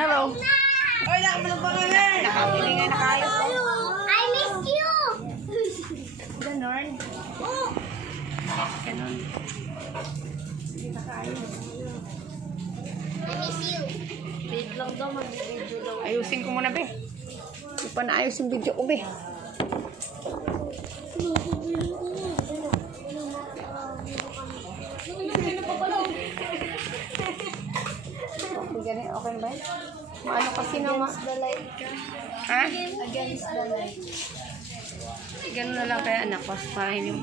Hello. Oy, nakabalong pa nga. Nakabili nga nakayos ko. I miss you! Ganon. Ganon. I miss you. Wait lang daw, mag-video daw. Ayusin ko muna, be. Hindi pa naayos yung video ko, be. Okay, okay ba? Maano kasi nga Against the light ka. Ha? Against the light. Ganun na lang kaya anak ko. Para hindi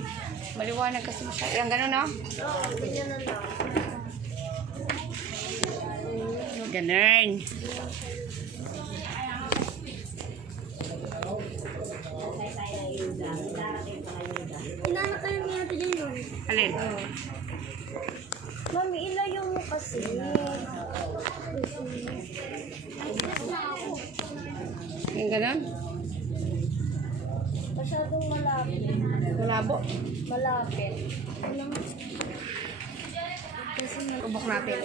maliwanag kasi masyado. Yan, ganun no? Oo, ganyan na lang. Ganun. Inanak kayo niya ito dyan yun. Alin? Mami, ilayo mo kasi. Yung ganun? Masyadong malapit. Malabo. Malapit. Ubok natin.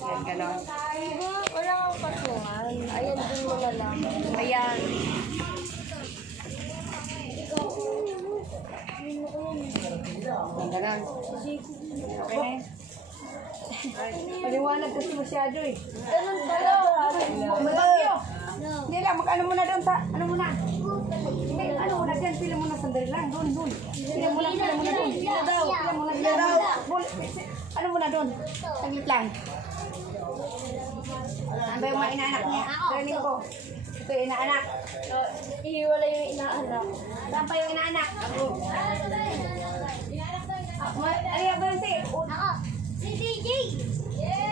Yan, ganun. Diba? Wala kang patungan. Ayan, dun mo na lang. Ayan. Yan, ganun. Okay na yun. Maliwanag kasi masyado eh. Ganun pala. Malagyo. No. Hindi lang, mag-ano muna doon sa, ano muna? Hindi, ano muna dyan, pila muna sandali lang, doon. Pila muna doon. Pila daw. Ano muna doon? Saglit lang. Ano ba yung mga inaanak niya? Training ko. Ito yung inaanak. Ihiwala yung inaanak. Saan pa yung inaanak? Ano yung bansi? Ako. Si DJ.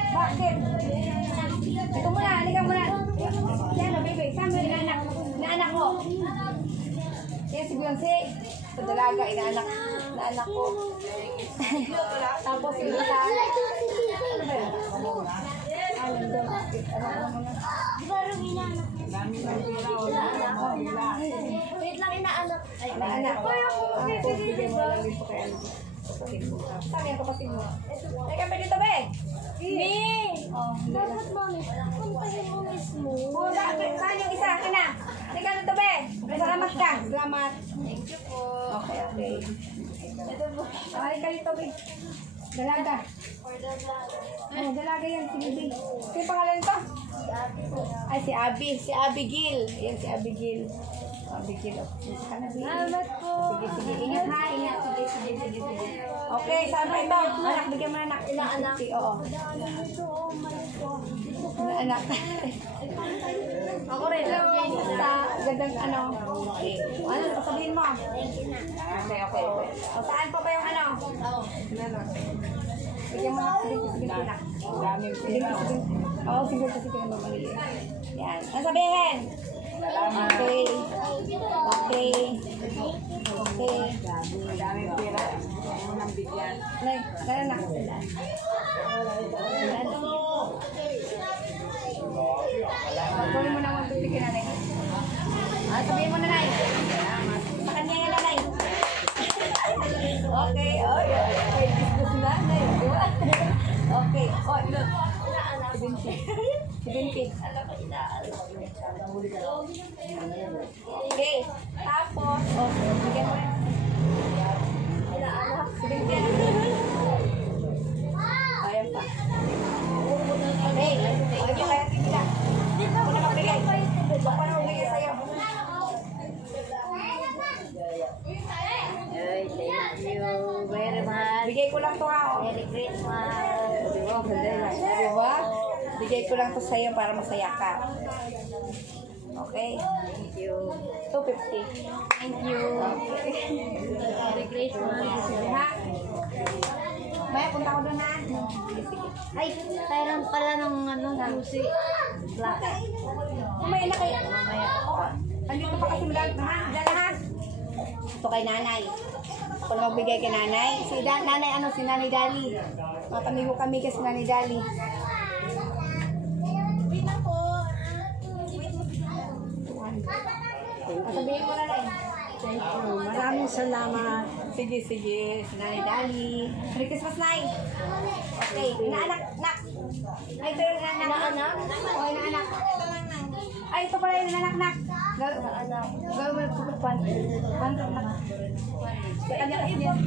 Bakit? Ito muna, halika muna. Yan o, baby. Saan mo yung inaanak? Inaanak mo. Yan si Beyonce. Sa dalaga, inaanak ko. Tapos yung isa. Ano ba yun? Alam daw. Ano muna? Parang inaanak. Wait lang, inaanak. Ay, Inaanak. Tapos bigyan mo lang din po kay ano. Saan yung kapatid mo? Teka, pwede ito ba eh? Me! Oh, Dapat mami, puntahin mo mismo. saan yung isa? Kina? Teka, ito ba eh? Salamat ka. Salamat. Thank you po. Okay. Ito po. Ay, kayo ito ba? Dalaga. For the vlog. Oh, dalaga yan. Sige, babe. Sino pangalan ito? Si ate po. Ay, si Abby. Si Abigail. Ayan, si Abigail. Abigail. Salamat po. Sige. Ingat ha. Ingat. Sige. Okay, saan pa ito? Anak, bigyan mo na anak. Inaanak? Oo. Daanan ito, oh my God. Anak. Ako rin. Sa gandang ano. Okay. Ano, sabihin mo. Thank you na. Okay. O, saan pa ba yung ano? Oo. Bigyan mo na. Sige. Sige. Oo, sige kasi kayo mamali. Yan. Ang sabihin. Okay. Daming pira. Unang bigyan. Dala na. Pagkunin mo na 150 kay nanay. Sabihin mo na, nanay. Sa kanya yan, nanay. Okay. Okay, discuss na, nanay. Diba? Okay. Oh, ito. 70. Okay. Tapos, bigyan mo rin. Inaanak. 70. Ayan pa. Hey, okay, kaya tigila. Ako na magbigay. Ako na magbigay sa'yo. Thank you very much. Bigay ko lang to ha. Merry Christmas. Diba? Bigay ko lang to sa'yo para masaya ka. Okay? Thank you. 250. Thank you. Okay. Merry Christmas. Sige ha? Maya, punta ko doon ha. Sige. Ay, mayroon pala ng susi. Black. Mamaya na kayo. Mamaya. Andito pa kasi mula. Ha? Dala ha? Ito kay nanay. Ako na magbigay kay nanay. Si nanay, si Nanay Dali. Mga kamigo kami kasi Nanay Dali. Wait lang po. Sabihin mo na lang. Thank you. Maraming salamat. Sige. Si Nanay Dali. Merry Christmas, Nay. Okay. Inaanak. Ay, ito yung inaanak. Inaanak? O, inaanak. Ay, ito pala yung nanak-nak. Gawin mo yung pan. Pan. Sa kanya kasi yan.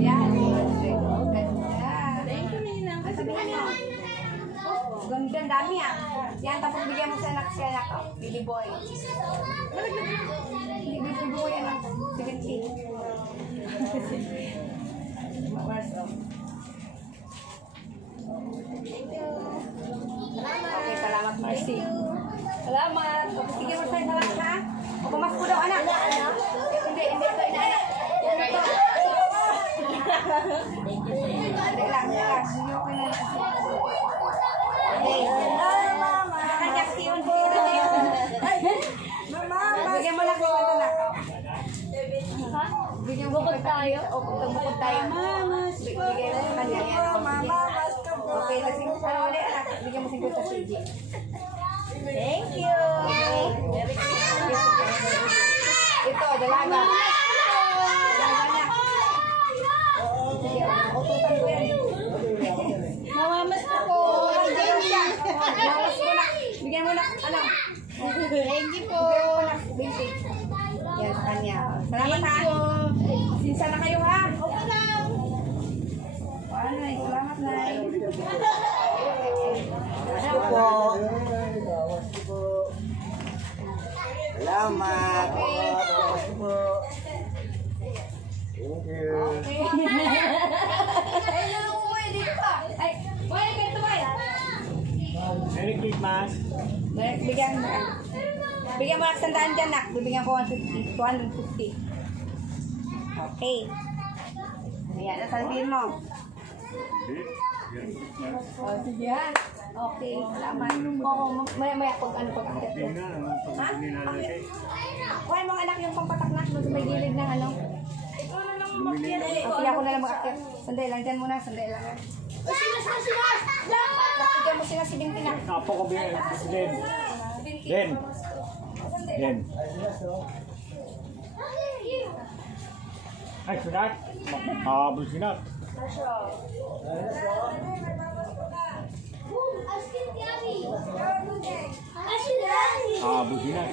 Yan. Thank you, Ninang. Sabihin niyo. Ganda, dami ah. Yan, tapos bigyan mo sa anak si anak. Baby boy. Baby boy, anak. 17. Okay, salamat, Marcy. Salamat. Sige mo sa'yo, salamat ha. O, pumas ko daw, anak. Hindi, ito, inaanak. Hindi lang. Hindi okay na lang. Okay. Kanya kasi yun. Bigyan mo lang ko ito na. Bigyan mo bukod tayo. O, bukod tayo. Bigyan mo sa kanya. Okay, kasi ano ulit, anak. Bigyan mo 50 sa CG. Thank you. Ito, dalaga. Dalaga na. Sige, ututan ko yan. Mamamas na po. Mawas ko na. Bigyan mo na, ano? Thank you po. Bigyan mo na, baby. Yan sa kanya. Salamat ha. Sinsa na kayo ha. Okay lang. Nay, salamat Nay. Ito po. Salamat. Ito po. Thank you. Ay, lang umuwi dito pa. Ay, wala kayo tumay. Merry Christmas. Bigyan mo lang sandaan dyan, nak. Bibigyan ko 150. 250. Okay. Ayan, nasalbihin mo. Oh, sige yan. Okay, salamat. Oo, maya pag ano pag-akit ko. Ha? Kuhain mo anak yung pampatak na sa may gilid ng ano. Okay, ako na lang mag-akit. Sandali lang dyan muna, sandali lang. Nakikita mo sila si Binti na. Apo ko Ben. Ben. Ay, sunat. Habol sunat. Habol sunat.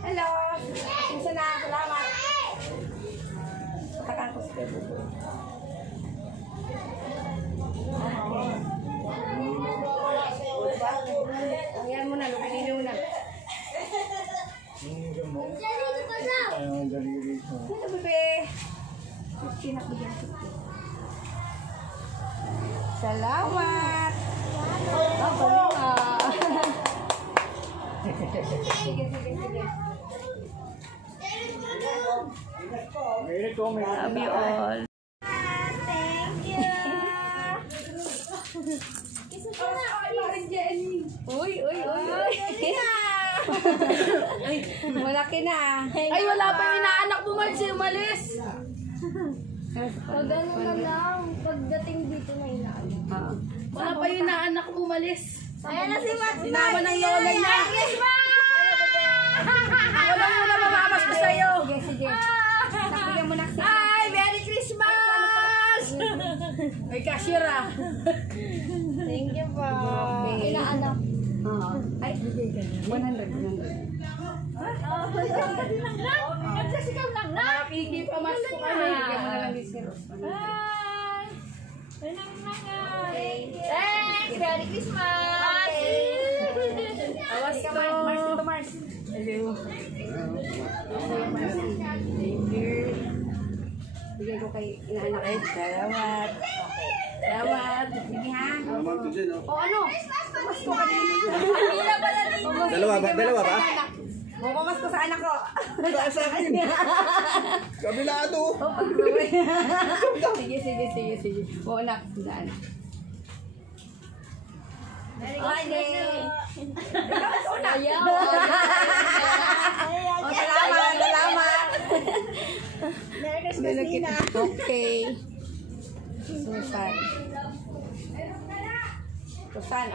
Hello. Isa na, salamat. Patakan ko si Bebo. Ayan mo na, lupinin mo na. Ang daliri ko. Ito, bebe. Pinakbigyan ko. Salamat. Oh, galing ah. Sige. Meron ko, meron. Love you all. Thank you. Uy. Ay, malaki na. Ay, wala pa yung inaanak mo, Marcy. Umalis. Pag ano na lang, pagdating dito na inaanak. Wala pa yung inaanak mo, umalis. Ayan na si Max. Sinama ng lola niya. Wala muna mamamas ko sa'yo. Sige. Nakbigyan mo na si Ay, Merry Christmas! Ay, cashier ah. Thank you po. Inaanak. Ay, 100. Nagsasikaw lang na. Pamas ko kami. Bigyan mo na lang discount. Thanks! Merry Christmas! Awas ka, Mars. Hello. Thank you. Bigyan ko kay inaanak. Ay, salamat. Salamat. Sige ha. Salamat ko dyan, oh. O ano? Pamas ko ka din. Dalawa ba? Pamas ko sa anak ko. Sa akin. Kabila ito. Sige. O anak, sandaan. Ayaw. Salamat. Merry Christmas, Nina. Okay. Susan,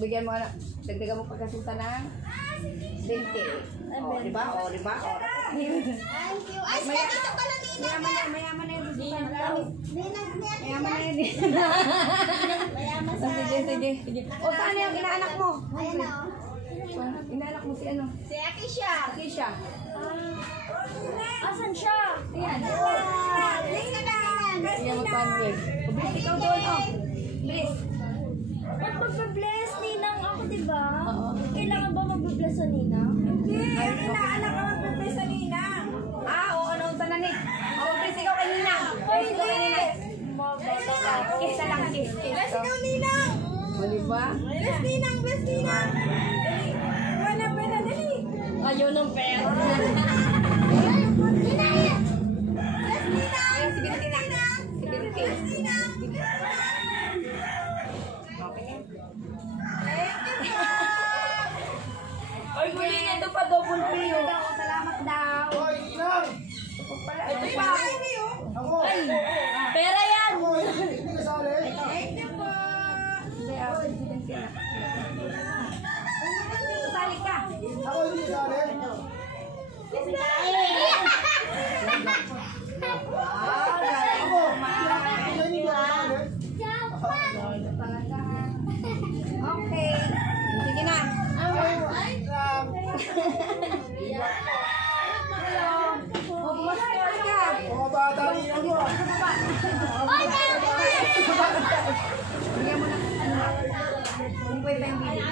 bigyan mo na. Dagdagan mo pagkasusan ng 20. Diba? Thank you. Ay, dito pala. Mayaman na yung gusto. Mayaman na yun. Sige. O, saan yung inaanak mo? Inaanak mo si ano? Si Akisha. Kisha. Asan siya? Ayan. Sige, mag-convert. Bilis ikaw doon, oh. Bilis. Ba't magbe-bless Ninang ako, diba? Oo. Kailangan ba magbe-bless sa Ninang? Inaanak ka mag-bless sa Nina. Oo, ano sa nanik? Bilis ikaw kay Nina. Bilis ikaw kay Nina. Kiss na lang, kiss. Bless ikaw, Ninang. O, diba? Bless Ninang! Bless Ninang! Pwede, dali. Ayaw ng pera. Ayun, si Binti na. Si Binti. Okay na. Ay, muli nga ito pa double pay. Salamat daw. Ito pa. Ay, pera yan! Hindi, si Binti na. Sasali ka. Okay. Sige na. Bumas ka. Mga bata niyo mo. Bigyan mo na. Kung pwede yung video.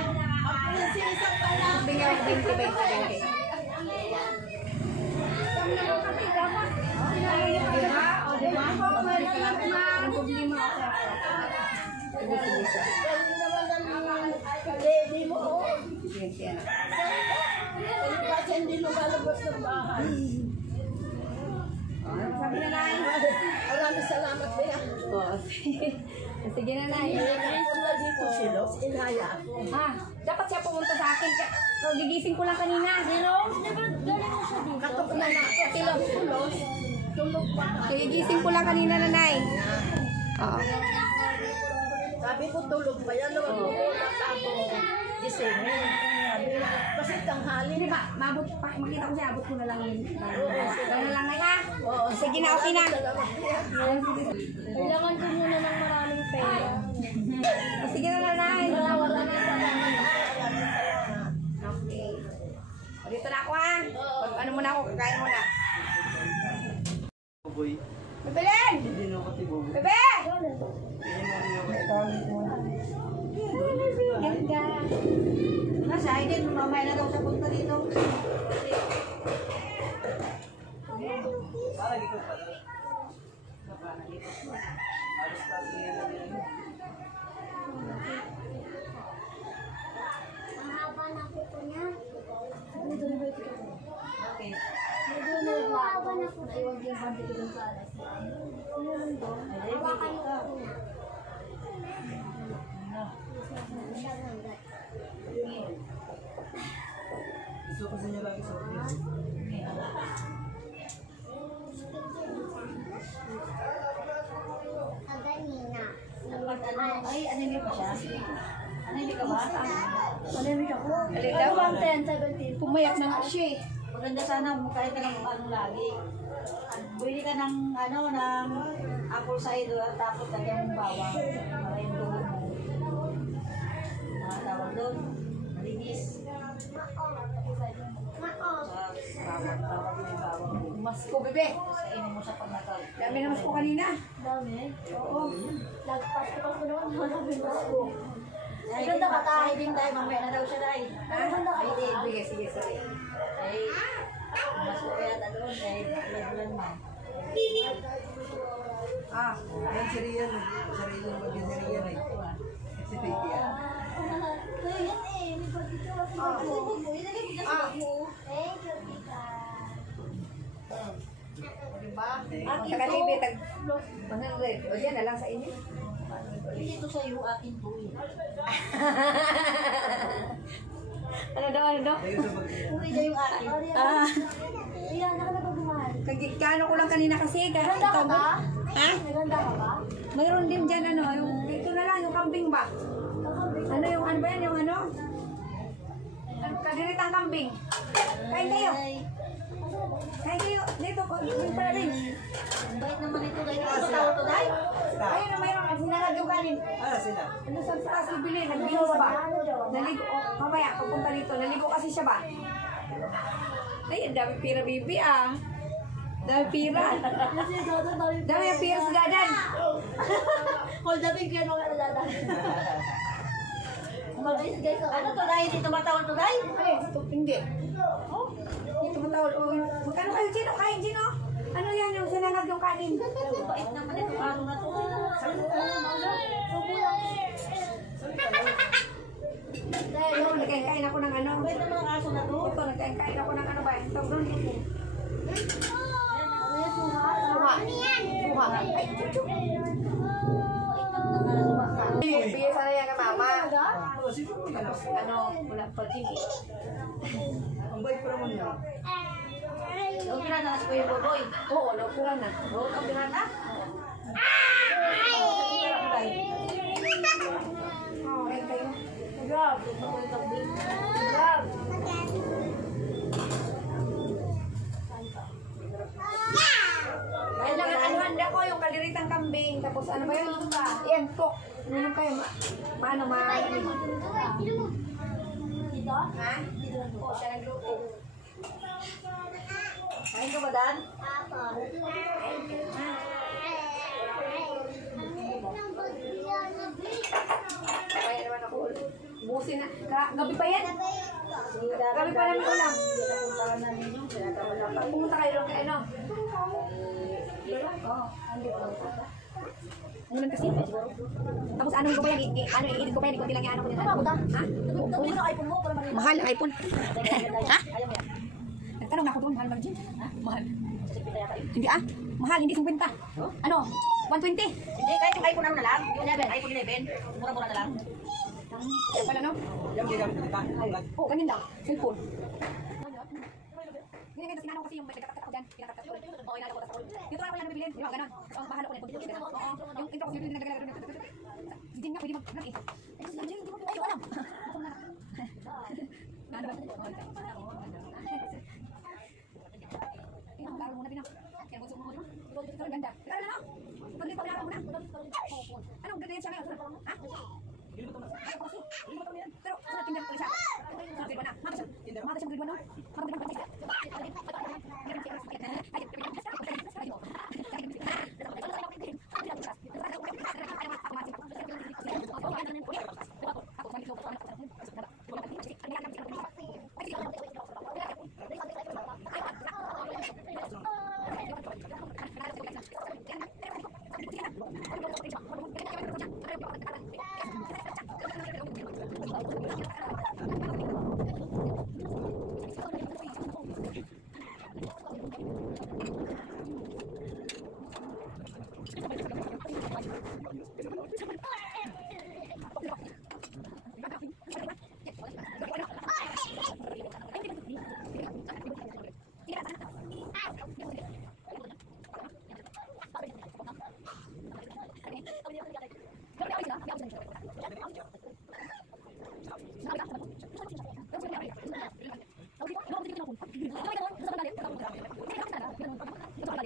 Bigyan mo 20. Hindi lumalabas ng bahay. Sabi na na. Maraming salamat din. Sige na na. Wala dito sila. Inaya ako. Dapat siya pumunta sa akin. Gigising ko lang kanina. Pero, di ba galing mo siya dito? Katok na na. Tilang pulos. Tulog pa. Gigising ko lang kanina, nanay. Oo. Sabi ko tulog pa yan. Ako gisingin. Kasi tanghali. Hindi ba, makita ko siya, abot ko na lang yun. Ikaw na lang, nay, ha? Sige na, okay na. Kailangan ko muna ng maraming pera. Sige na, nanay. Wala na salamat. Okay. O, dito na ako, ha? Ano muna ako, kakain muna. Boy. Bebelen! Hindi na ako tibo. Bebe! Ganda. Nasa din, mamaya na daw sa punta dito. Para dito pala. Alas kasi yan. Mahaba na po po niya. Okay. Mahaba na po. Iwan yung handi ko dun sa alas. Hawakan mo po na. Gusto ko sa inyo lagi sa Ay, anemic pa siya? Anemic ka ba? Anemic ako. Alin daw? 110, 17. Pumayak na nga siya, eh. Maganda sana kahit ka ng ano lagi. Bili ka ng ano ng apple cider at tapos lagyan ng bawang para yung dugo mo. Tawag doon. Malinis. Tawag mo yung bawang. Mas ko, bebe. Kainin mo sa pagnatal. Dami na mas ko kanina. Dami? Oo. Lagpas ko naman. Maraming basko. Ay, ganda ka tayo din tayo. Mamaya na daw siya dahil. Maganda ka. Sige, sige, sige. Ay, mas ko kaya na doon. Ay, bulan man. Yan si Rian. Si Rian maging si Rian ay. Si Titi yan. Kaya yan eh. May pagkito kasi ako. Ilagay mo kasi mo. Thank you, tita. Diba? Sa kalibi, tag 100. O, dyan na lang sa inyo. Hindi ito sa'yo akin po eh. Ano daw? Tayo sa pag- Uri na yung akin. Iyan, nakapagmahal. Kano ko lang kanina kasi. Naganda ka ba? Ha? Naganda ka ba? Mayroon din dyan, ano, yung, dito na lang, yung kambing ba? Ano yung, ano ba yan, yung ano? Kadiritang kambing. Kain kayo. Ay, Ano ba? Kain kayo. Dito ko. Yung pala rin. Ang bait naman ito, dahil ito tao to, dahil. Ayun na mayroon. Sinanag yung kanin. Sila. Ano sa taas bibili? Nagbihis ba? Naligo. Oh, mamaya, pupunta dito. Naligo kasi siya ba? Ay, ang dami pira bibi ah. Dami pira. Dami ang pira sa dadan. Hold up yung kaya mga dada. Mabilis guys. Ano to, dahil dito matawag to, dahil? Ay, ito, hindi. Oh, dito matawal. Oh, magkano kayo, Gino? Kain, Gino? Ano yan yung sinangag yung kanin? Ang bait naman ito, araw na to. Ano, nagkain ako ng ano? Ang bait naman ang aso na to. Ito, nagkain ako ng ano ba? Ito, doon. Suha. Suha. Ay, chuchu. Bigay sana yan ka mama. Ano, wala pa din. Ang bait pa naman niya. Yung pinata na si Kuya Boboy. Oo, napura na. Oo, ang pinata? Okay kayo. Grab. Grab. Ano handa ko yung kaliritang kambing. Tapos ano ba yun? Yan, tok. Ano kayo? Paano Dito? Ha? Oo, siya nagluto. Kain ka ba, Dan? Kaya naman ako. Busin na. Gabi pa yan? Gabi pa lang ulam. Pinapuntahan na ninyo. Pinatawalan ka. Pumunta kayo doon kay ano? Oo. Umulan kasi. Tapos ano ko pa yan? Ano i-edit ko pa yan? Ikaw lang yung ano ko yan. Ha? Gawin ang iPhone mo para marinig. Mahal ang iPhone. Ha? Ayaw mo yan. Nagtanong na ako doon. Mahal mag-gym. Mahal. Kasi pita yata yun. Hindi ah. Mahal. Hindi 50. Ano? 120. Hindi, kahit yung iPhone ano na lang. Yung 11, iPhone 11. Mura-mura na lang. Kaya pala no? Yung ginamit ko dito. Oo, ganyan lang. Cellphone. Ganyan ganyan. Sinanong kasi yung may nagkakatat ako dyan. Kinakatat ko. Oo, inalagot ako. Dito lang ako yan nabilin. Di ba? Ganon. Oo, bahala ko na. Oo. Yung intro ko sinunod na nagkakatat. Si Jin nga, pwede mag eh. Eh, si Jin, di mo ko alam. Ano ba? Laro muna din ako. Kaya gusto mo mo. Ito ang ganda. Pero ano? Paglit pa laro muna. Anong ganda yan siya ngayon? Ha? Pero, sunod tindahan ko siya. Sunod grade 1 na. Maka siya. Maka siyang grade 1 no? Parang grade 1 pa siya.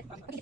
Thank you.